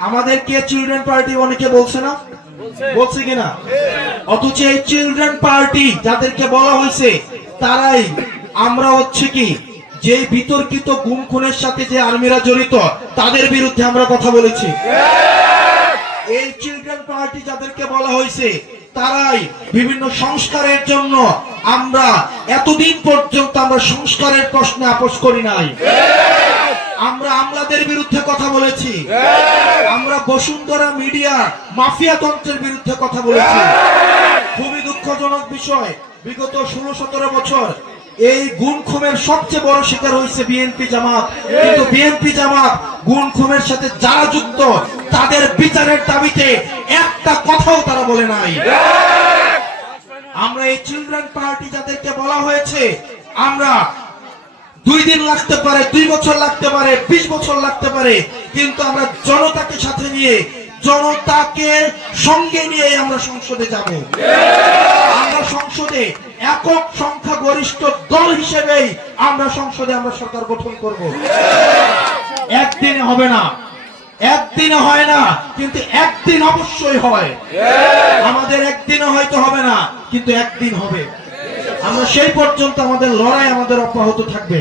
আমাদেরকে children party অনেকে বলছে না? বলছে। কিনা অথচ এই চিলড্রেন পার্টি যাদেরকে বলা হয়েছে তারাই। আমরা হচ্ছে কি যে বিতর্কিত গুম খুনের সাথে যে আর্মিরা জড়িত তাদের বিরুদ্ধে আমরা কথা বলেছি। এই চিলড্রেন পার্টি যাদেরকে বলা হয়েছে তারাই বিভিন্ন সংস্কারের জন্য আমরা এতদিন পর্যন্ত আমরা সংস্কারের প্রশ্নে আপোষ করি নাই। আমরা আমলাদের বিরুদ্ধে কথা বলেছি। আমরা বসুন্ধরা মিডিয়া মাফিয়া তন্ত্রের বিরুদ্ধে কথা বলেছি। খুবই দুঃখজনক বিষয়, বিগত ষোলো সতেরো বছর এই গুণ খুমের সবচেয়ে বড় শিকার হয়েছে বিএনপি জামাত। কিন্তু বিএনপি জামাত গুণ খুমের সাথে যারা যুক্ত, তাদের বিচারের দাবিতে একটা কথাও তারা বলে নাই। আমরা এই চিলড্রেন পার্টি যাদেরকে বলা হয়েছে, আমরা দুই দিন লাগতে পারে, দুই বছর লাগতে পারে, বিশ বছর লাগতে পারে, কিন্তু আমরা জনতাকে সাথে নিয়ে, জনতাকে সঙ্গে নিয়ে আমরা সংসদে যাব। আমরা সংসদে একক সংখ্যা গরিষ্ঠ দল হিসেবেই আমরা সংসদে আমরা সরকার গঠন করব। একদিনে হবে না। একদিনে হয় না, কিন্তু একদিন অবশ্যই হয়। আমাদের একদিনে হয়তো হবে না, কিন্তু একদিন হবে। আমরা সেই পর্যন্ত আমাদের লড়াই আমাদের অব্যাহত থাকবে।